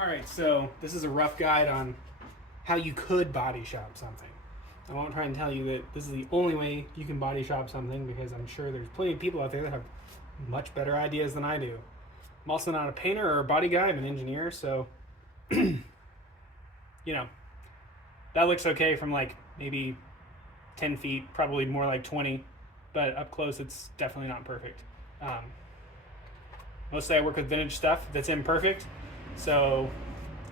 Alright, so this is a rough guide on how you could body shop something. I won't try and tell you that this is the only way you can body shop something, because I'm sure there's plenty of people out there that have much better ideas than I do. I'm also not a painter or a body guy, I'm an engineer, so you know, that looks okay from like maybe 10 feet, probably more like 20, but up close it's definitely not perfect. Mostly I work with vintage stuff that's imperfect, so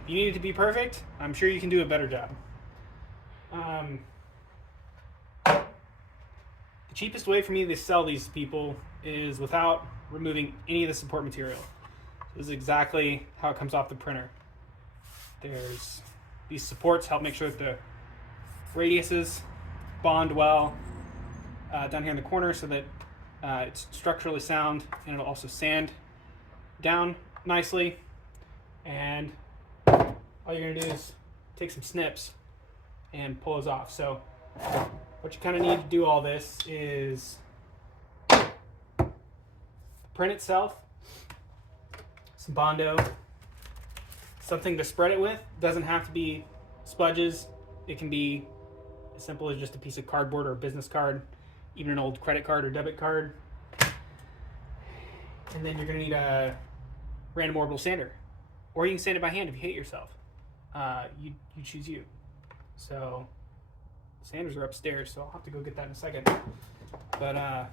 if you need it to be perfect, I'm sure you can do a better job. The cheapest way for me to sell these to people is without removing any of the support material. This is exactly how it comes off the printer. There's these supports help make sure that the radiuses bond well down here in the corner so that it's structurally sound, and it'll also sand down nicely. And all you're gonna do is take some snips and pull those off. So what you kind of need to do all this is the print itself, some Bondo, something to spread it with. Doesn't have to be smudges. It can be as simple as just a piece of cardboard or a business card, even an old credit card or debit card. And then you're gonna need a random orbital sander, or you can sand it by hand if you hate yourself. You choose you. So sanders are upstairs, so I'll have to go get that in a second. But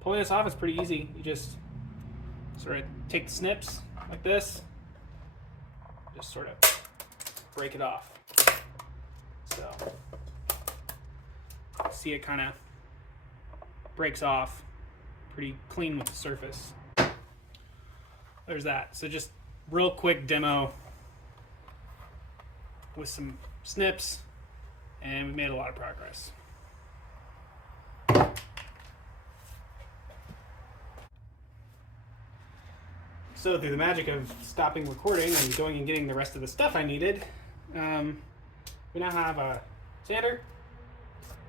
pulling this off is pretty easy. You just sort of take the snips like this, just sort of break it off. So see, it kind of breaks off pretty clean with the surface. There's that. So just real quick demo with some snips, and we made a lot of progress. So through the magic of stopping recording and going and getting the rest of the stuff I needed, we now have a sander,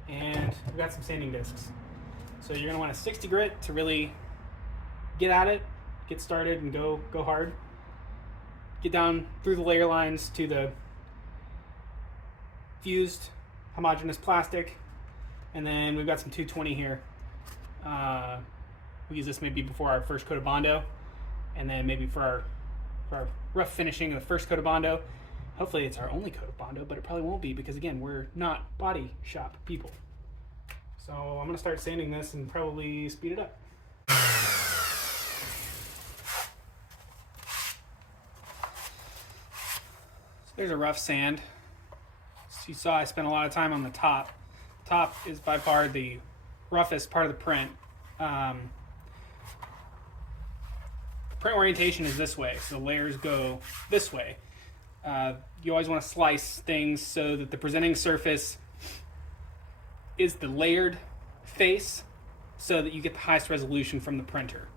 and we've got some sanding discs. So you're gonna want a 60 grit to really get at it, get started, and go hard. Get down through the layer lines to the fused homogeneous plastic, and then we've got some 220 here. We use this maybe before our first coat of Bondo, and then maybe for our rough finishing of the first coat of Bondo. Hopefully it's our only coat of Bondo, but it probably won't be, because again, we're not body shop people. So I'm gonna start sanding this and probably speed it up. So there's a rough sand. As you saw, I spent a lot of time on the top. The top is by far the roughest part of the print. Print orientation is this way, so the layers go this way. You always want to slice things so that the presenting surface is the layered face, so that you get the highest resolution from the printer.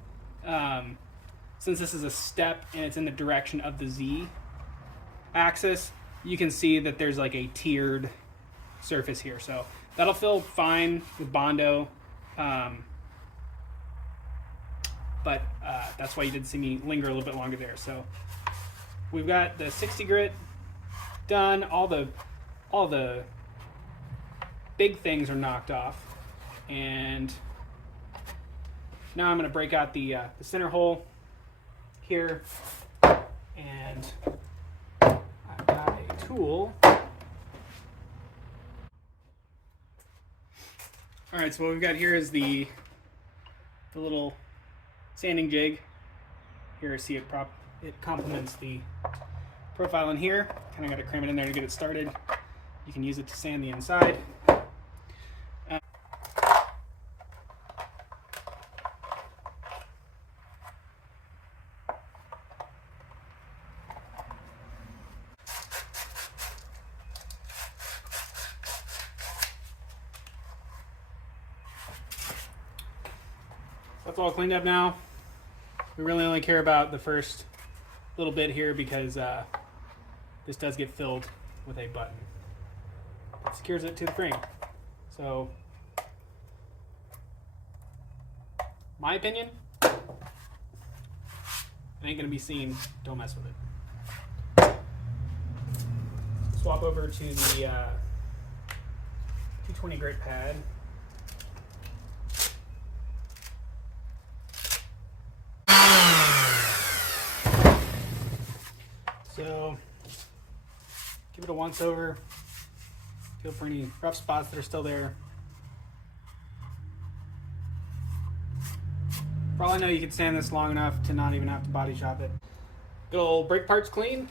Since this is a step and it's in the direction of the Z axis, you can see that there's like a tiered surface here. So that'll feel fine with Bondo. But that's why you did see me linger a little bit longer there. So we've got the 60 grit done. All the big things are knocked off, and now I'm going to break out the center hole here, and I've got a tool. All right, so what we've got here is the little sanding jig. Here, see it complements the profile in here. Kind of got to cram it in there to get it started. You can use it to sand the inside. That's all cleaned up now. We really only care about the first little bit here, because this does get filled with a button. It secures it to the frame. So, my opinion, it ain't gonna be seen. Don't mess with it. swap over to the 220 grit pad. So give it a once over. Feel for any rough spots that are still there. For all I know, you can sand this long enough to not even have to body shop it. Good old brake parts clean.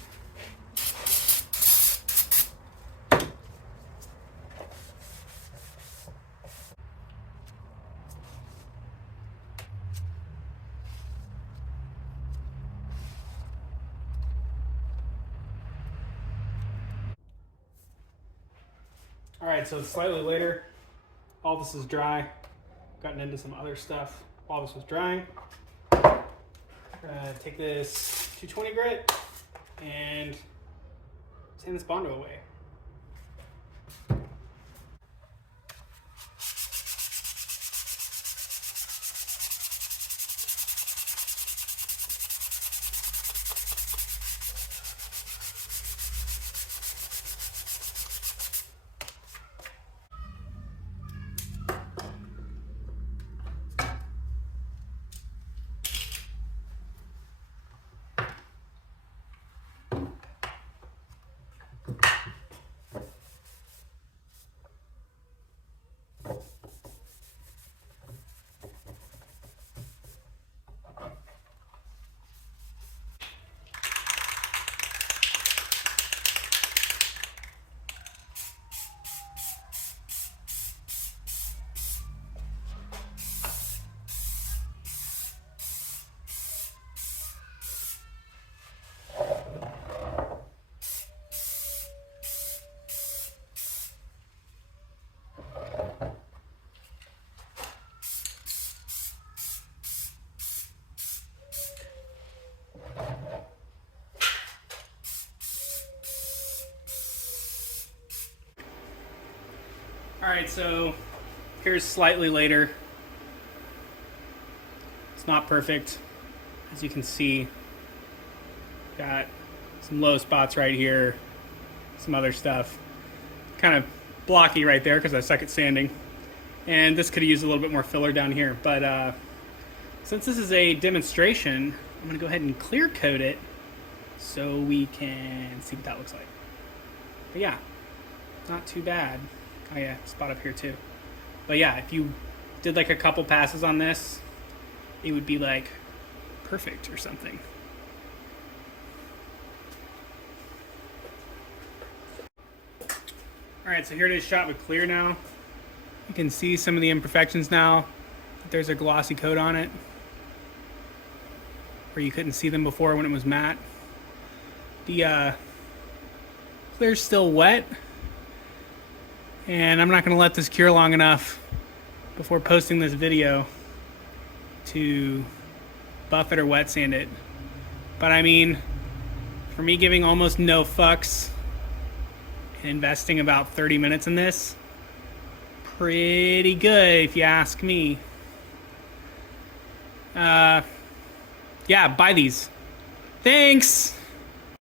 All right, so it's slightly later. All this is dry. Gotten into some other stuff while this was drying. Take this 220 grit and sand this Bondo away. All right, so here's slightly later. It's not perfect. As you can see, got some low spots right here, some other stuff. Kind of blocky right there because I suck at sanding. And this could have used a little bit more filler down here. But since this is a demonstration, I'm gonna go ahead and clear coat it so we can see what that looks like. But yeah, not too bad. Oh yeah, spot up here too. But yeah, if you did like a couple passes on this, it would be like perfect or something. All right, so here it is shot with clear now. You can see some of the imperfections now. There's a glossy coat on it, where you couldn't see them before when it was matte. The clear's still wet. And I'm not going to let this cure long enough before posting this video to buff it or wet sand it. But I mean, for me giving almost no fucks and investing about 30 minutes in this, pretty good if you ask me. Yeah, buy these. Thanks!